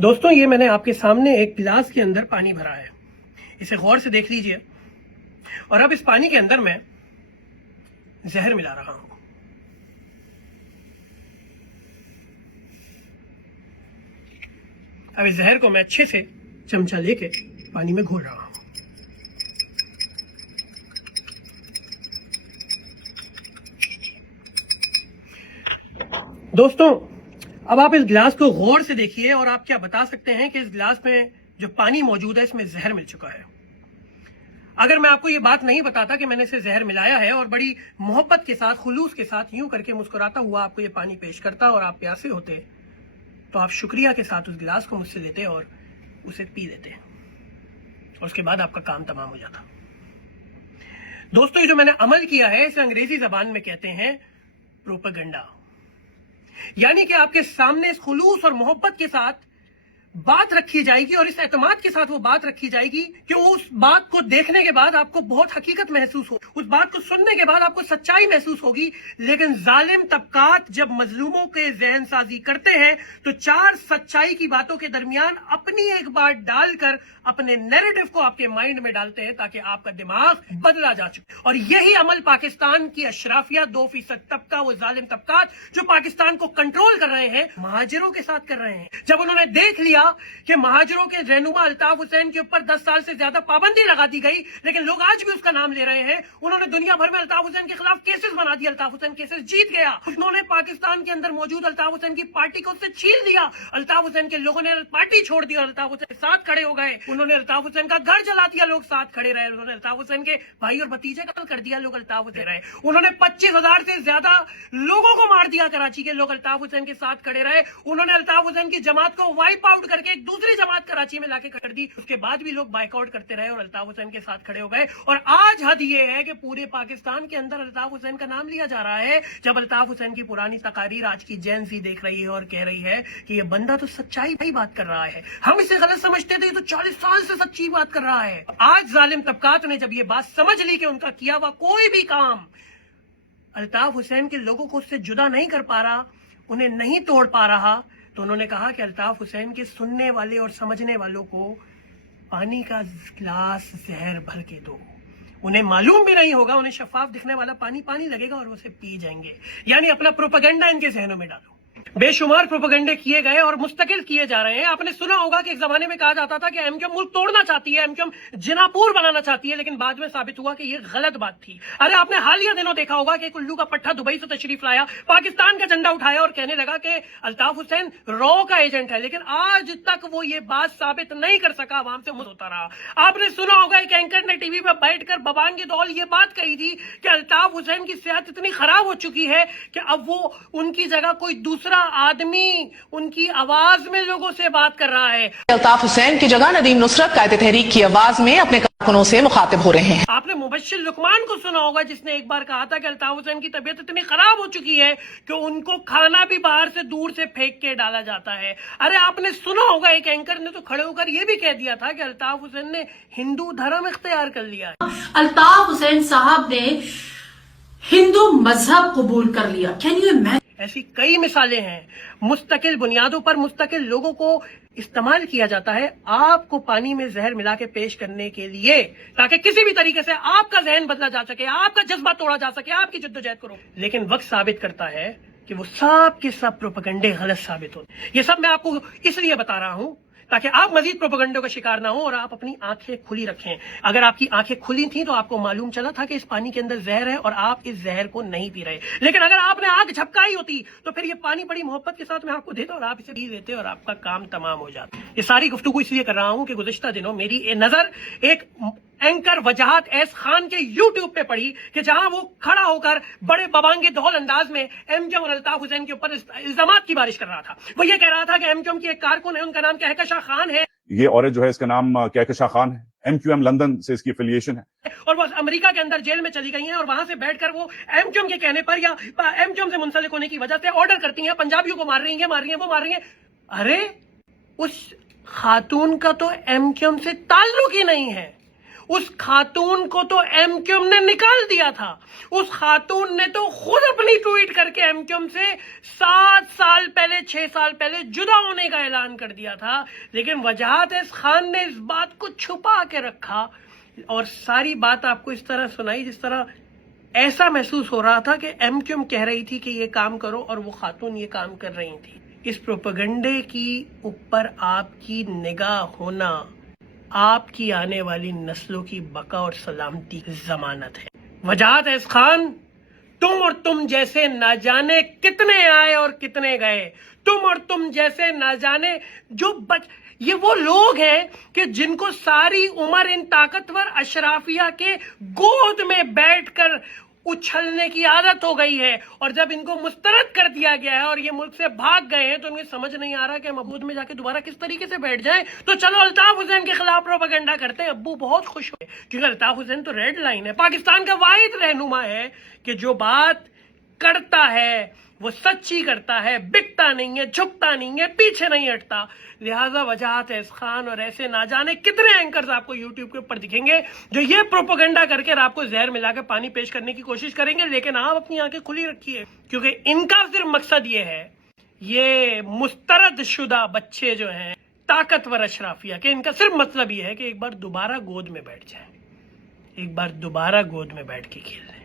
दोस्तों, ये मैंने आपके सामने एक गिलास के अंदर पानी भरा है। इसे गौर से देख लीजिए। और अब इस पानी के अंदर मैं जहर मिला रहा हूं। अब इस जहर को मैं अच्छे से चमचा लेके पानी में घोल रहा हूं। दोस्तों, अब आप इस गिलास को गौर से देखिए और आप क्या बता सकते हैं कि इस गिलास में जो पानी मौजूद है इसमें जहर मिल चुका है। अगर मैं आपको ये बात नहीं बताता कि मैंने इसे जहर मिलाया है और बड़ी मोहब्बत के साथ, खुलूस के साथ, यूं करके मुस्कुराता हुआ आपको ये पानी पेश करता और आप प्यासे होते, तो आप शुक्रिया के साथ उस गिलास को मुझसे लेते और उसे पी लेते और उसके बाद आपका काम तमाम हो जाता। दोस्तों, ये जो मैंने अमल किया है इसे अंग्रेजी जबान में कहते हैं प्रोपेगेंडा। यानी कि आपके सामने इस खुलूस और मोहब्बत के साथ बात रखी जाएगी और इस एतमाद के साथ वो बात रखी जाएगी कि उस बात को देखने के बाद आपको बहुत हकीकत महसूस हो, उस बात को सुनने के बाद आपको सच्चाई महसूस होगी। लेकिन जालिम तबकात जब मजलूमों के जहन साजी करते हैं तो चार सच्चाई की बातों के दरमियान अपनी एक बात डालकर अपने नैरेटिव को आपके माइंड में डालते हैं ताकि आपका दिमाग बदला जा चुके। और यही अमल पाकिस्तान की अशराफिया 2% तबका, वो जालिम तबकात जो पाकिस्तान को कंट्रोल कर रहे हैं, महाजिरों के साथ कर रहे हैं। जब उन्होंने देख लिया कि महाजिरों के रहनुमा अल्ताफ हुसैन के ऊपर 10 साल से ज्यादा पाबंदी लगा दी गई, लेकिन लोग आज भी उसका नाम ले रहे हैं, उन्होंने दुनिया भर में अल्ताफ हुसैन के खिलाफ केसेस बना दिए। अल्ताफ हुसैन केसेस जीत गया। उन्होंने पाकिस्तान के अंदर मौजूद अल्ताफ हुसैन की पार्टी को उससे छीन लिया। अल्ताफ हुसैन के लोगों ने पार्टी छोड़ दी और अल्ताफ हुसैन के साथ खड़े हो गए। उन्होंने अल्ताफ हुसैन का घर जला दिया, लोग साथ खड़े रहे। उन्होंने अल्ताफ हुसैन के भाई और भतीजे कत्ल कर दिया, लोग अल्ताफ हुसैन रहे। उन्होंने 25,000 से ज्यादा लोगों को मार दिया कराची के, लोग अल्ताफ हुसैन के साथ खड़े रहे। उन्होंने अल्ताफ हुसैन की जमात को वाइप आउट करके एक दूसरी जमात कराची में लाके कर दी। उसके बाद भी लोग बाइकआउट करते रहे और अल्ताफ हुसैन के साथ खड़े हो गए। और आज हद ये है कि पूरे पाकिस्तान के अंदर अल्ताफ हुसैन का नाम लिया जा रहा है। जब अल्ताफ हुसैन की पुरानी तकारीर आज की जेन ज़ी देख रही है और कह रही है कि ये बंदा तो सच्चाई भाई बात कर रहा है, हम इसे गलत समझते थे, तो 40 साल से सच्ची बात कर रहा है। आज जालिम तबकात ने जब ये बात समझ ली कि उनका किया हुआ कोई भी काम अल्ताफ हुसैन के लोगों को उससे जुदा नहीं कर पा रहा, उन्हें नहीं तोड़ पा रहा, तो उन्होंने कहा कि अल्ताफ हुसैन के सुनने वाले और समझने वालों को पानी का गिलास जहर भर के दो। उन्हें मालूम भी नहीं होगा, उन्हें शफाफ दिखने वाला पानी पानी लगेगा और वो उसे पी जाएंगे। यानी अपना प्रोपेगेंडा इनके जहनों में डालो। बेशुमार प्रोपेगेंडे किए गए और मुस्तकिल किए जा रहे हैं। आपने सुना होगा कि एक जमाने में कहा जाता था कि एमक्यूएम मुल्क तोड़ना चाहती है, एमक्यूएम जिनापुर बनाना चाहती है, लेकिन बाद में साबित हुआ कि ये गलत बात थी। अरे आपने हालिया दिनों देखा होगा कि उल्लू का पट्टा दुबई से तशरीफ लाया, पाकिस्तान का झंडा उठाया और कहने लगा कि अल्ताफ हुसैन रॉ का एजेंट है, लेकिन आज तक वो ये बात साबित नहीं कर सका, आवाम से मुंह होता रहा। आपने सुना होगा एक एंकर ने टीवी पर बैठकर बबांगी दौल ये बात कही थी कि अल्ताफ हुसैन की सेहत इतनी खराब हो चुकी है कि अब वो उनकी जगह कोई दूसरा आदमी उनकी आवाज में लोगों से बात कर रहा है। अल्ताफ हुसैन की जगह नदीम नुसरत कायदे तहरीक की आवाज में अपने कारकुनों से मुखातिब हो रहे हैं। आपने मुबश्शिर लुकमान को सुना होगा जिसने एक बार कहा था कि अल्ताफ हुसैन की तबीयत इतनी खराब हो चुकी है कि उनको खाना भी बाहर से दूर से फेंक के डाला जाता है। अरे आपने सुना होगा एक एंकर ने तो खड़े होकर यह भी कह दिया था कि अल्ताफ हुसैन ने हिंदू धर्म इख्तियार कर लिया है। अल्ताफ हुसैन साहब ने हिंदू मजहब कबूल कर लिया। Can you imagine? ऐसी कई मिसालें हैं। मुस्तकिल बुनियादों पर मुस्तकिल लोगों को इस्तेमाल किया जाता है आपको पानी में जहर मिला के पेश करने के लिए, ताकि किसी भी तरीके से आपका जहन बदला जा सके, आपका जज्बा तोड़ा जा सके, आपकी जद्दोजहद करो। लेकिन वक्त साबित करता है कि वो सब के सब प्रोपेगेंडे गलत साबित होते। ये सब मैं आपको इसलिए बता रहा हूं ताकि आप मजीद प्रोपेगेंडों का शिकार ना हो और आप अपनी आंखें खुली रखें। अगर आपकी आंखें खुली थी तो आपको मालूम चला था कि इस पानी के अंदर जहर है और आप इस जहर को नहीं पी रहे। लेकिन अगर आपने आंख झपकाई होती तो फिर ये पानी बड़ी मोहब्बत के साथ मैं आपको देता और आप इसे पी लेते और आपका काम तमाम हो जाता। ये सारी गुफ्तगू इसलिए कर रहा हूं कि गुज़िश्ता दिनों मेरी नजर एक एंकर वजाहत एस खान के यूट्यूब पे पड़ी कि जहां वो खड़ा होकर बड़े बबांगे दौल अंदाज में एमक्यूएम और अल्ताफ हुसैन के ऊपर इल्जामात की बारिश कर रहा था। वो ये कह रहा था कि एमक्यूएम की एक कारकुन है, उनका नाम कहकशा खान है। ये औरत जो है इसका नाम कहकशा खान है, एमक्यूएम लंदन से इसकी एफिलिएशन है और वो अमेरिका के अंदर जेल में चली गई हैं और वहां से बैठकर वो एमक्यूएम के कहने पर या एमक्यूएम से मुंसलिक होने की वजह से ऑर्डर करती हैं, पंजाबियों को मार रही हैं, वो मार रही हैं। अरे उस खातून का तो एमक्यूएम से ताल्लुक ही नहीं है। اس خاتون کو تو ایم کیو ایم نے نکال دیا تھا. اس خاتون نے تو خود اپنی ٹویٹ کر کے ایم کیو ایم سے 7 سال پہلے 6 سال پہلے جدا ہونے کا اعلان کر دیا تھا. لیکن وجاہت احسان خان نے اس بات کو چھپا کے رکھا اور ساری بات آپ کو اس طرح سنائی جس طرح ایسا محسوس ہو رہا تھا کہ ایم کیو ایم کہہ رہی تھی کہ یہ کام کرو اور وہ خاتون یہ کام کر رہی تھی. اس پروپیگنڈے کی اوپر آپ کی نگاہ ہونا آپ کی آنے والی نسلوں کی بقا اور سلامتی کی ضمانت ہے. وجاہت احسان خان، تم اور تم جیسے نہ جانے کتنے آئے اور کتنے گئے، تم اور تم جیسے نہ جانے جو یہ وہ لوگ ہیں کہ جن کو ساری عمر ان طاقتور اشرافیہ کے گود میں بیٹھ کر اچھلنے کی عادت ہو گئی ہے، اور جب ان کو مسترد کر دیا گیا ہے اور یہ ملک سے بھاگ گئے ہیں تو انہیں سمجھ نہیں آ رہا کہ ہم ابود میں جا کے دوبارہ کس طریقے سے بیٹھ جائیں. تو چلو الطاف حسین کے خلاف پروپیگنڈا کرتے ہیں. ابو بہت خوش ہوئے کیونکہ الطاف حسین تو ریڈ لائن ہے، پاکستان کا واحد رہنما ہے کہ جو بات کرتا ہے وہ سچی کرتا ہے، بکتا نہیں ہے، جھکتا نہیں ہے، پیچھے نہیں ہٹتا. لہٰذا وجاہت احسان خان اور ایسے نہ جانے کتنے اینکرز آپ کو یوٹیوب کے اوپر دکھیں گے جو یہ پروپیگنڈا کر کے آپ کو زہر ملا کے پانی پیش کرنے کی کوشش کریں گے. لیکن آپ اپنی آنکھیں کھلی رکھیے کیونکہ ان کا صرف مقصد یہ ہے، یہ مسترد شدہ بچے جو ہیں طاقتور اشرافیہ کے، ان کا صرف مطلب یہ ہے کہ ایک بار دوبارہ گود میں بیٹھ جائیں، ایک بار دوبارہ گود میں بیٹھ کے کھیل لیں.